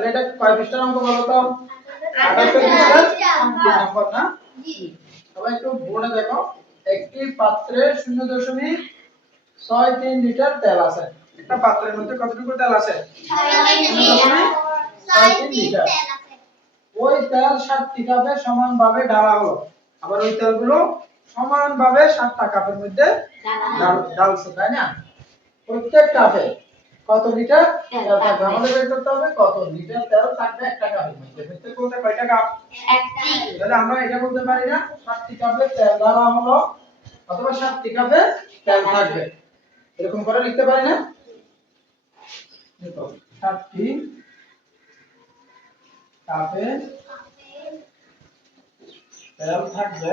তাহলে এটা কয় পৃষ্ঠার অঙ্ক বলো তো? 28 পৃষ্ঠার 3 নম্বর না? জি। সবাই একটু বোর্ডে দেখো, একটি পাত্রে 0.63 লিটার তেল আছে। একটা পাত্রের মধ্যে কতটুকু তেল আছে? 0.63 লিটার। ওই তেল 7টি কাপে সমানভাবে ঢালা হলো। আবার ওই তেলগুলো সমানভাবে 7টা কাপের মধ্যে ঢালছে, তাই না? প্রত্যেক কাপে কত লিটার তেল থাকবে? আমাদের বের করতে হবে কত লিটার তেল থাকবে একটা কাপের মধ্যে। প্রত্যেক কোনটা কয়টা কাপ? একটি। তাহলে আমরা এটা বলতে পারি না 7টি কাপে তেল ঢালা হলো অথবা 7টি কাপে তেল থাকবে, এরকম করে লিখতে পারি না? দেখো 7টি কাপে তেল থাকবে,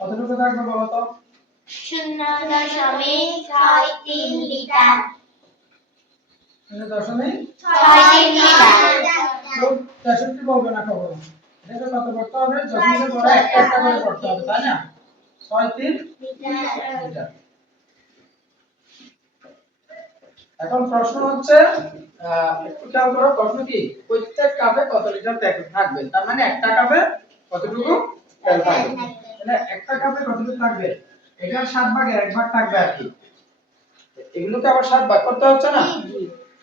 কতটুকু থাকবে বলো তো? 0.63 লিটার। 0.63 লিটার। 63 বলবে না কখনো। এটা কত করতে হবে? দশমিকের পরে একটা একটা করে করতে হবে, তাই না? 63 লিটার। এখন প্রশ্ন হচ্ছে একটু খেয়াল করো, প্রশ্ন কি প্রত্যেক কাপে কত লিটার তেল থাকবে, তার মানে একটা কাপে কতটুকু তেল থাকবে। তাহলে একটা কাপে কতটুকু থাকবে? এটার 7 ভাগের 1 ভাগ থাকবে আর কি। এগুলোকে আবার 7 ভাগ করতে হচ্ছে না?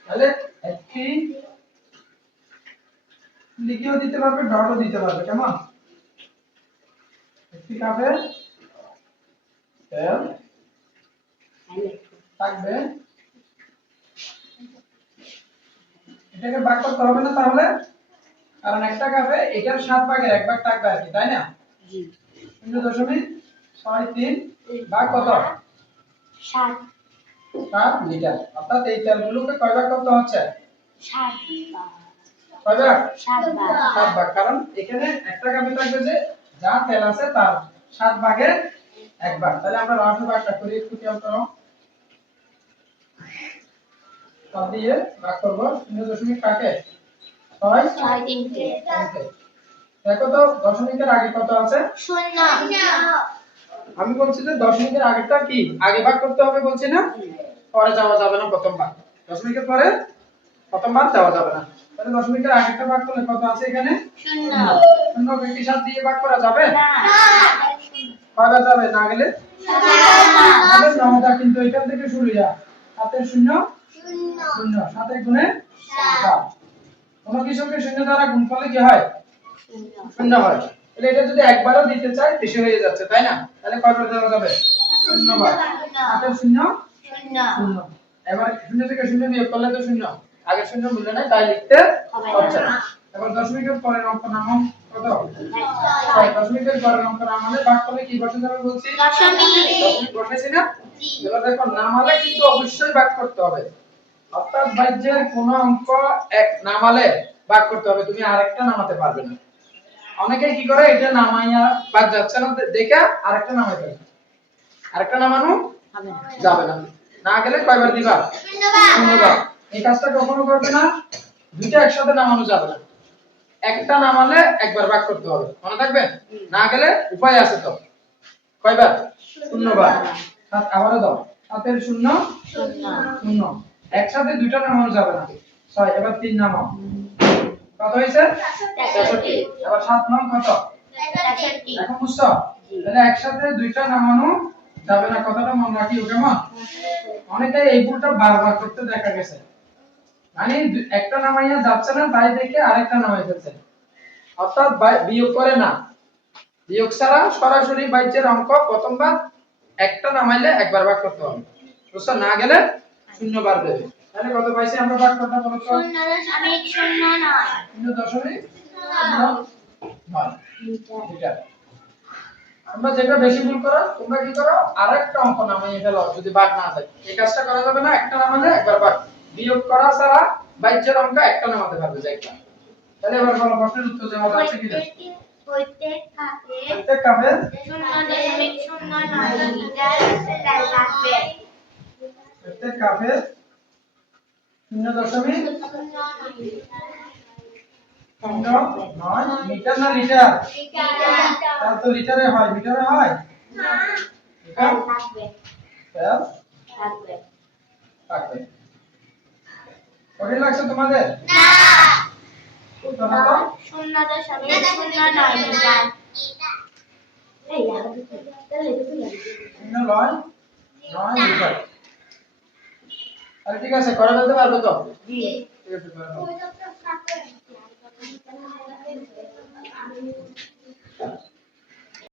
তাহলে একটি লিখেও দিতে পারবে, ডটও দিতে পারবে, কেমন? একটি কাপে তেল থাকবে, এটাকে ভাগ করতে হবে না তাহলে, কারণ একটা কাপে এটার 7 ভাগের 1 ভাগ থাকবে আর কি, তাই না? জি। 0.63 ভাগ কত? 7 লিটার। অর্থাৎ এই তেলগুলোকে কয় ভাগ করতে হচ্ছে? 7 ভাগ। কয় ভাগ? 7 ভাগ। 7 ভাগ, কারণ এখানে একটা কাপে থাকবে যে যা তেল আছে তার 7 ভাগের 1 ভাগ। তাহলে আমরা রাশি ভাগটা করি, একটু খেয়াল করো। তা দিয়ে ভাগ করব 0.6 কাকে? 6 3 দেখো তো দশমিকের আগে কত আছে? 0। আমি বলছি যে দশমিকের আগেরটা কি আগে ভাগ করতে হবে বলছি না? পরে যাওয়া যাবে না প্রথমবার। দশমিকের পরে প্রথমবার যাওয়া যাবে না। তাহলে দশমিকের আগেরটা ভাগ করলে কত আছে এখানে? 0। 0 কে কি 7 দিয়ে ভাগ করা যাবে? না। কয়বার যাবে না গেলে? তাহলে 9টা কিন্তু এখান থেকে শুরু হয়। 7 এর 0 0, 7 এর গুণে 7। কোন কিছুকে 0 দ্বারা গুণ করলে কি হয়? 0 হয়। তাহলে এটা যদি একবারও দিতে চাই বেশি হয়ে যাচ্ছে, তাই না? তাহলে কয়বার দেওয়া যাবে? 0 বার। 7 এর 0 0। এবার 0 থেকে 0 বিয়োগ করলে তো 0, আগের 0 মূল্য নাই, তাই লিখতে হচ্ছে না। এবার দশমিকের পরের অঙ্ক নামাও কত? 6। দশমিকের পরের অঙ্ক নামালে ভাগ করলে কি বসে যাবে বলছি? দশমিক বসেছি না? এবার দেখো নামালে কিন্তু অবশ্যই ভাগ করতে হবে। অর্থাৎ ভাজ্যের কোন অঙ্ক এক নামালে ভাগ করতে হবে, তুমি আরেকটা নামাতে পারবে না। অনেকে কি করে এটা নামাইয়া ভাগ যাচ্ছে না দেখে আরেকটা নামাই ফেলে, আরেকটা নামানো যাবে না। না গেলে কয়বার দিবা? 0 বার। এই কাজটা কখনো করবে না, দুইটা একসাথে নামানো যাবে না। একটা নামালে একবার ভাগ করতে হবে, মনে থাকবে? না গেলে উপায় আছে তো, কয়বার? 0 বার। আবারও দাও, 7 এর 0 0। একসাথে দুইটা নামানো যাবে না। 6, এবার 3 নামাও, কত হয়েছে? 63। এবার 7 নাম কত? 63। এখন বুঝছো? তাহলে একসাথে দুইটা নামানো যাবে না, কথাটা মনে রাখিও, কেমন? অনেকে এই ভুলটা বারবার করতে দেখা গেছে, মানে একটা নামাইয়া যাচ্ছে না তাই দেখে আরেকটা নামাই ফেলছে। অর্থাৎ বিয়োগ করে না, বিয়োগ ছাড়া সরাসরি বাইচের অঙ্ক প্রথমবার একটা নামাইলে একবার ভাগ করতে হবে, বুঝছো? না গেলে 0 বার দেবে। তাহলে কত পাইছি আমরা ভাগ করতে বলো তো? 0.09 লিটার। আমরা যেটা বেশি ভুল করো, তোমরা কি করো আরেকটা অঙ্ক নামিয়ে ফেলো যদি ভাগ না যায়। এই কাজটা করা যাবে না, একটা নামালে একবার ভাগ। বিয়োগ করা ছাড়া বাইচের অঙ্ক একটা নামাতে পারবে যে একটা। তাহলে এবার বলো প্রশ্নের উত্তর দেওয়া যাচ্ছে কিনা? প্রত্যেক কাপে 0.09 লিটার তেল লাগবে। প্রত্যেক কাপে 0.09 লিটার না লিটার? তাহলে তো লিটারে হয়, মিটারে হয় না, লিটার লাগবে। তেল লাগবে। থাকবে। কঠিন লাগছে তোমাদের? উত্তর শূন্য দশমিক শূন্য নয় মিটার। শূন্য নয় মিটার। তাহলে ঠিক আছে, করে ফেলতে পারবে তো? জি। ঠিক আছে, করে ফেলো।